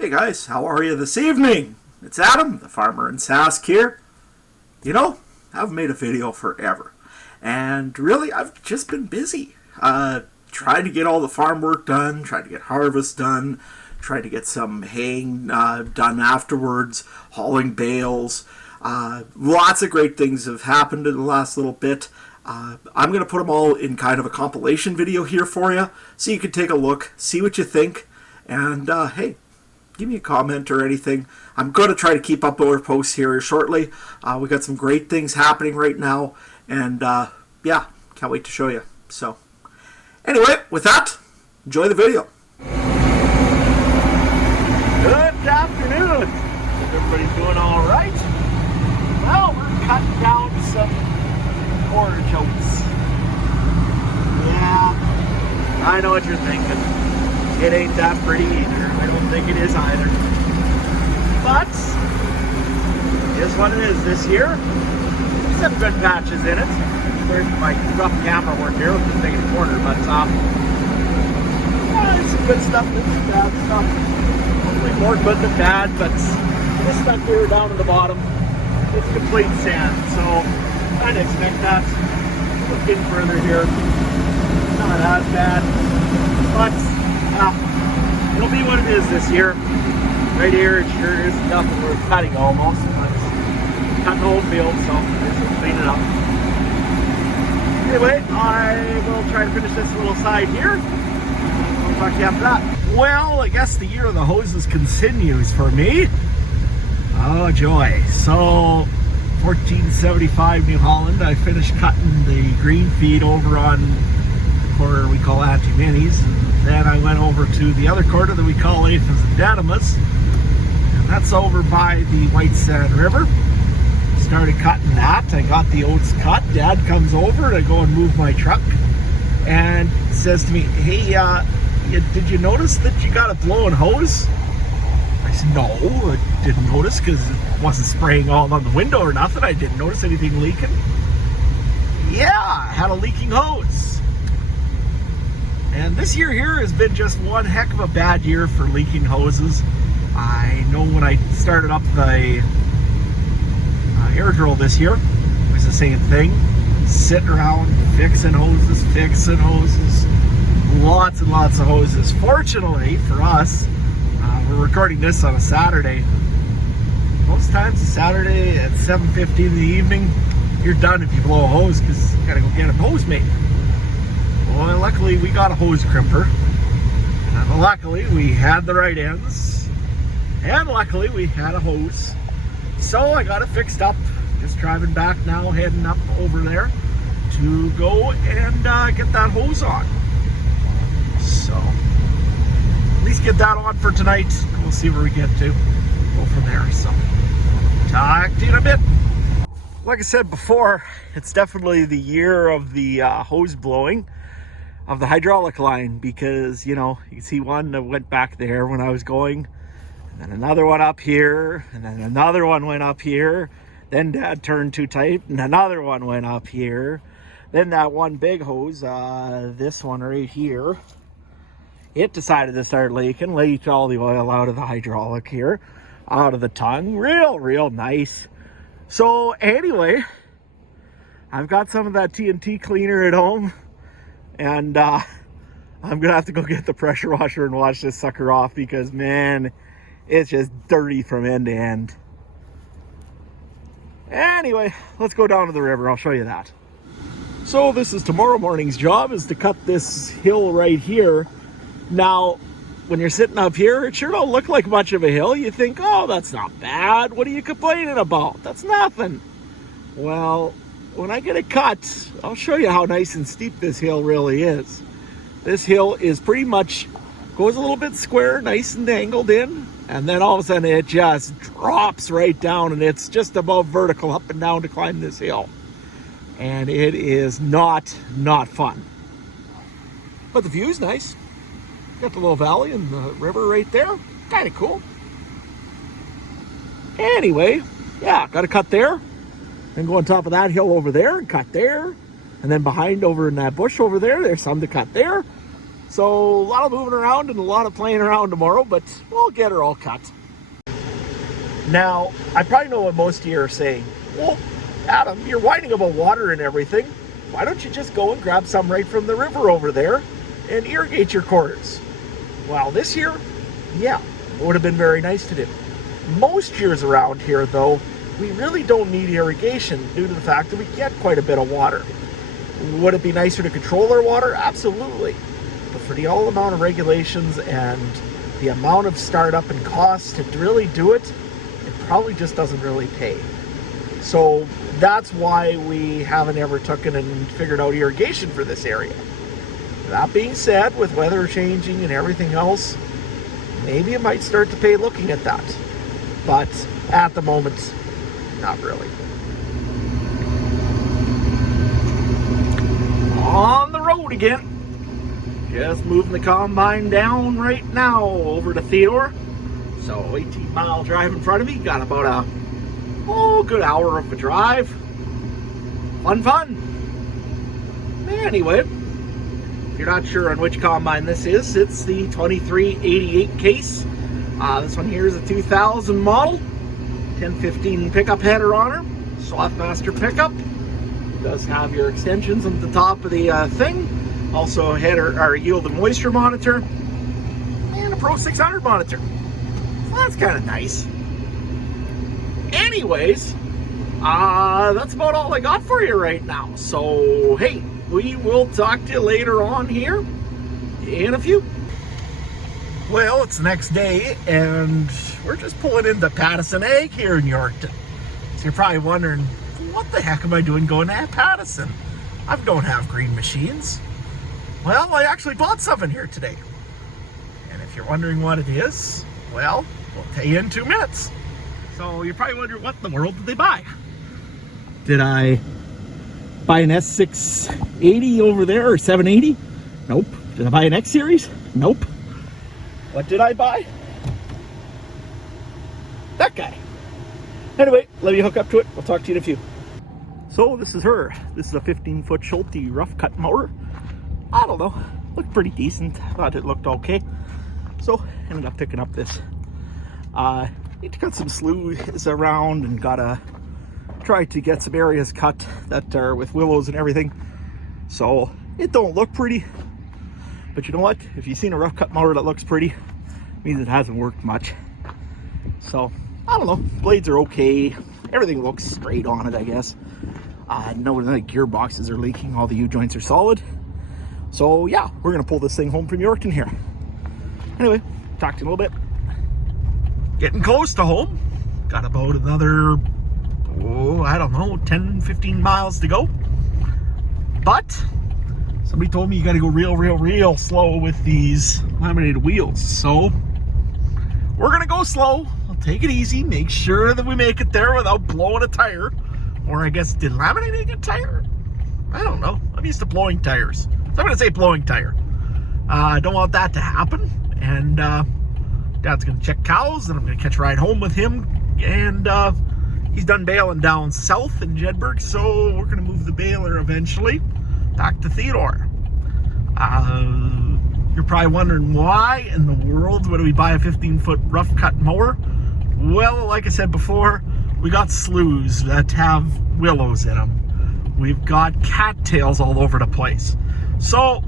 Hey guys, how are you this evening? It's Adam, the farmer in Sask here. You know, I've made a video forever, and really I've just been busy. Trying to get all the farm work done, trying to get harvest done, trying to get some haying done afterwards, hauling bales. Lots of great things have happened in the last little bit. I'm going to put them all in kind of a compilation video here for you, so you can take a look, see what you think, and hey, give me a comment or anything. I'm going to try to keep up our posts here shortly. We got some great things happening right now, and yeah, can't wait to show you. So, anyway, with that, enjoy the video. Good afternoon. Hope everybody's doing all right. Well, we're cutting down some orange oats. Yeah, I know what you're thinking. It ain't that pretty either. I don't think it is either. But it is what it is this year. There's some good patches in it. There's my rough camera work here. I'm just taking a corner, but there's some good stuff, there's some bad stuff. Hopefully more good than bad, but this stuff here down at the bottom, it's complete sand. So I'd expect that. Look in further here. Not as bad, but it'll be what it is this year. Right here, it sure is nothing worth cutting almost. But cutting the whole field, so just clean it up. Anyway, I will try to finish this little side here. I'll talk to you after that. Well, I guess the year of the hoses continues for me. Oh joy. So 1475 New Holland, I finished cutting the green feed over on the corner we call Auntie Minnie's. Then I went over to the other corner that we call Athens and Danimus, and that's over by the White Sand River. Started cutting that. I got the oats cut. Dad comes over and I go and move my truck and says to me, hey, did you notice that you got a blowing hose? I said, no, I didn't notice because it wasn't spraying all on the window or nothing. I didn't notice anything leaking. Yeah, I had a leaking hose. And this year here has been just one heck of a bad year for leaking hoses. I know when I started up the air drill this year, it was the same thing. Sitting around fixing hoses, lots and lots of hoses. Fortunately for us, we're recording this on a Saturday. Most times a Saturday at 7:50 in the evening, you're done if you blow a hose because you gotta go get a hose mate. Well, luckily we got a hose crimper, and luckily we had the right ends, and luckily we had a hose. So I got it fixed up. Just driving back now, heading up over there to go and get that hose on. So at least get that on for tonight. We'll see where we get to. Go from there. So talk to you in a bit. Like I said before, it's definitely the year of the hose blowing of the hydraulic line, because you know, you can see one that went back there when I was going, and then another one up here, and then another one went up here. Then Dad turned too tight and another one went up here. Then that one big hose, this one right here, it decided to start leaking, leaked all the oil out of the hydraulic here, out of the tongue. Real nice. So anyway, I've got some of that TNT cleaner at home, and I'm gonna have to go get the pressure washer and wash this sucker off, because man, it's just dirty from end to end. Anyway, let's go down to the river. I'll show you that. So this is tomorrow morning's job, is to cut this hill right here. Now, when you're sitting up here, it sure don't look like much of a hill. You think, oh, that's not bad. What are you complaining about? That's nothing. Well, when I get it cut, I'll show you how nice and steep this hill really is. This hill is pretty much, goes a little bit square, nice and angled in, and then all of a sudden it just drops right down, and it's just above vertical up and down to climb this hill. And it is not fun. But the view's nice. Got the little valley and the river right there. Kind of cool. Anyway, yeah, got to cut there. Then go on top of that hill over there and cut there. And then behind over in that bush over there, there's some to cut there. So a lot of moving around and a lot of playing around tomorrow, but we'll get her all cut. Now, I probably know what most of you are saying. Well, Adam, you're whining about water and everything. Why don't you just go and grab some right from the river over there and irrigate your quarters? Well, this year, yeah, it would have been very nice to do. Most years around here, though, we really don't need irrigation due to the fact that we get quite a bit of water. Would it be nicer to control our water? Absolutely. But for the all amount of regulations and the amount of startup and costs to really do it, it probably just doesn't really pay. So that's why we haven't ever taken and figured out irrigation for this area. That being said, with weather changing and everything else, maybe it might start to pay looking at that. But at the moment, not really. On the road again. Just moving the combine down right now over to Theodore. So 18-mile drive in front of me. Got about a good hour of a drive. Fun. Anyway, if you're not sure on which combine this is, it's the 2388 case. This one here is a 2000 model. 1015 pickup header on her. Swathmaster pickup. Does have your extensions at the top of the thing. Also a header or yield and moisture monitor. And a Pro 600 monitor. So that's kind of nice. Anyways, that's about all I got for you right now. So, hey, we will talk to you later on here in a few. Well, it's the next day, and we're just pulling into Pattison Ag here in Yorkton. So you're probably wondering, what the heck am I doing going to Pattison? I don't have green machines. Well, I actually bought something here today. And if you're wondering what it is, well, we'll tell you in 2 minutes. So you're probably wondering, what in the world did they buy? Did I buy an S680 over there, or 780? Nope. Did I buy an X Series? Nope. What did I buy? That guy. Anyway, let me hook up to it. I'll talk to you in a few. So this is her. This is a 15-foot Schulte rough cut mower. I don't know. Looked pretty decent. Thought it looked okay. So ended up picking up this. Need to cut some sloughs around and gotta try to get some areas cut that are with willows and everything. So it don't look pretty. But you know what? If you've seen a rough cut mower that looks pretty, it means it hasn't worked much. So, I don't know. Blades are okay. Everything looks straight on it, I guess. No, the gearboxes are leaking. All the U-joints are solid. So, yeah, we're going to pull this thing home from Yorkton here. Anyway, talk to you in a little bit. Getting close to home. Got about another, I don't know, 10, 15 miles to go. But somebody told me you got to go real slow with these laminated wheels. So we're going to go slow. I'll take it easy. Make sure that we make it there without blowing a tire. Or I guess, did laminating a tire? I don't know. I'm used to blowing tires. So I'm going to say blowing tire. I don't want that to happen. And Dad's going to check cows. And I'm going to catch a ride home with him. And he's done baling down south in Jedburgh. So we're going to move the baler eventually back to Theodore. You're probably wondering, why in the world would we buy a 15-foot rough cut mower? Well, like I said before, we got sloughs that have willows in them. We've got cattails all over the place. So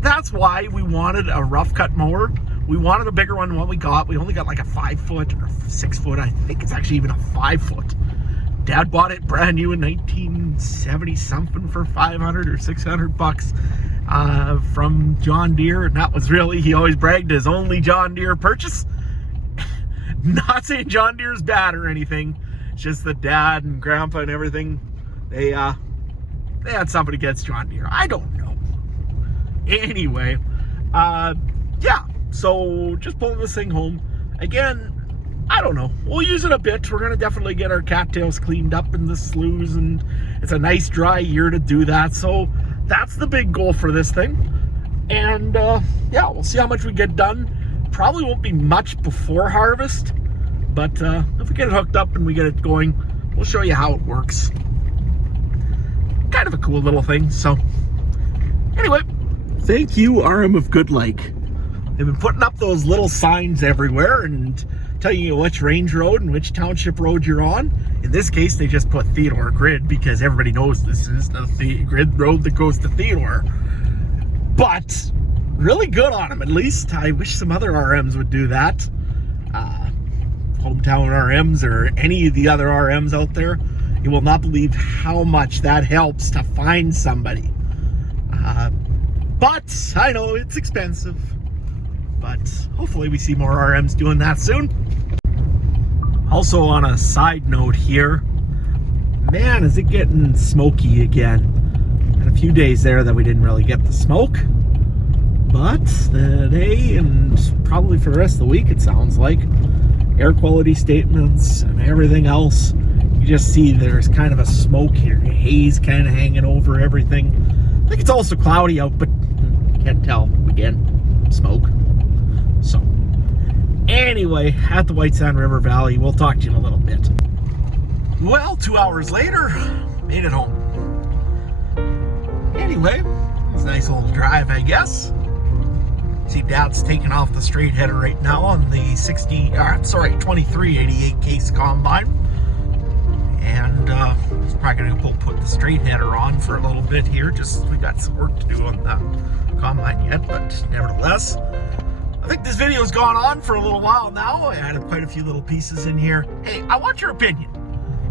that's why we wanted a rough cut mower. We wanted a bigger one than what we got. We only got like a 5-foot or 6-foot. I think it's actually even a 5-foot. Dad bought it brand new in 1970 something for $500 or $600 from John Deere, and that was really, he always bragged, his only John Deere purchase. Not saying John Deere's bad or anything, it's just that Dad and Grandpa and everything, they had something against John Deere. I don't know. Anyway, yeah, so just pulling this thing home. Again, I don't know. We'll use it a bit. We're going to definitely get our cattails cleaned up in the sloughs, and it's a nice dry year to do that. So that's the big goal for this thing. And yeah, we'll see how much we get done. Probably won't be much before harvest, but if we get it hooked up and we get it going, we'll show you how it works. Kind of a cool little thing. So anyway, Thank you, RM of Good Lake. They've been putting up those little signs everywhere and telling you which range road and which township road you're on. In this case, they just put Theodore Grid because everybody knows this is the grid road that goes to Theodore. But really good on them, at least. I wish some other RMs would do that. Hometown RMs or any of the other RMs out there, you will not believe how much that helps to find somebody. But I know it's expensive. But hopefully we see more RMs doing that soon. Also, on a side note here, man, is it getting smoky again. Had a few days there that we didn't really get the smoke. But today, and probably for the rest of the week, it sounds like, air quality statements and everything else, you just see there's kind of a smoke here, a haze kind of hanging over everything. I think it's also cloudy out, but can't tell. Again, smoke. So, anyway, at the White Sand River Valley, we'll talk to you in a little bit. Well, 2 hours later, made it home. Anyway, it's a nice little drive, I guess. See, Dad's taking off the straight header right now on the 2388 case combine. And he's probably going to put the straight header on for a little bit here. Just, we got some work to do on the combine yet, but nevertheless. I think this video's gone on for a little while now. I added quite a few little pieces in here. Hey, I want your opinion.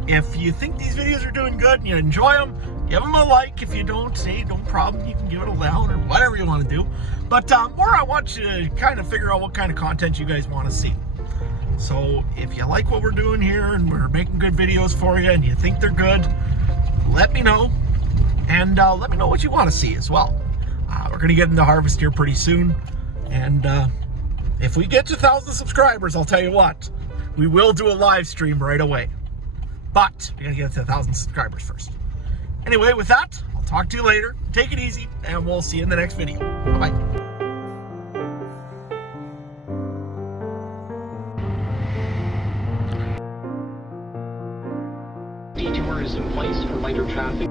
If you think these videos are doing good and you enjoy them, give them a like. If you don't, hey, no problem. You can give it a down or whatever you want to do. But more, I want you to kind of figure out what kind of content you guys want to see. So if you like what we're doing here and we're making good videos for you and you think they're good, let me know. And let me know what you want to see as well. We're going to get into harvest here pretty soon. And if we get to 1,000 subscribers, I'll tell you what, we will do a live stream right away. But we gotta get to 1,000 subscribers first. Anyway, with that, I'll talk to you later. Take it easy, and we'll see you in the next video. Bye-bye. Detour is in place for lighter traffic.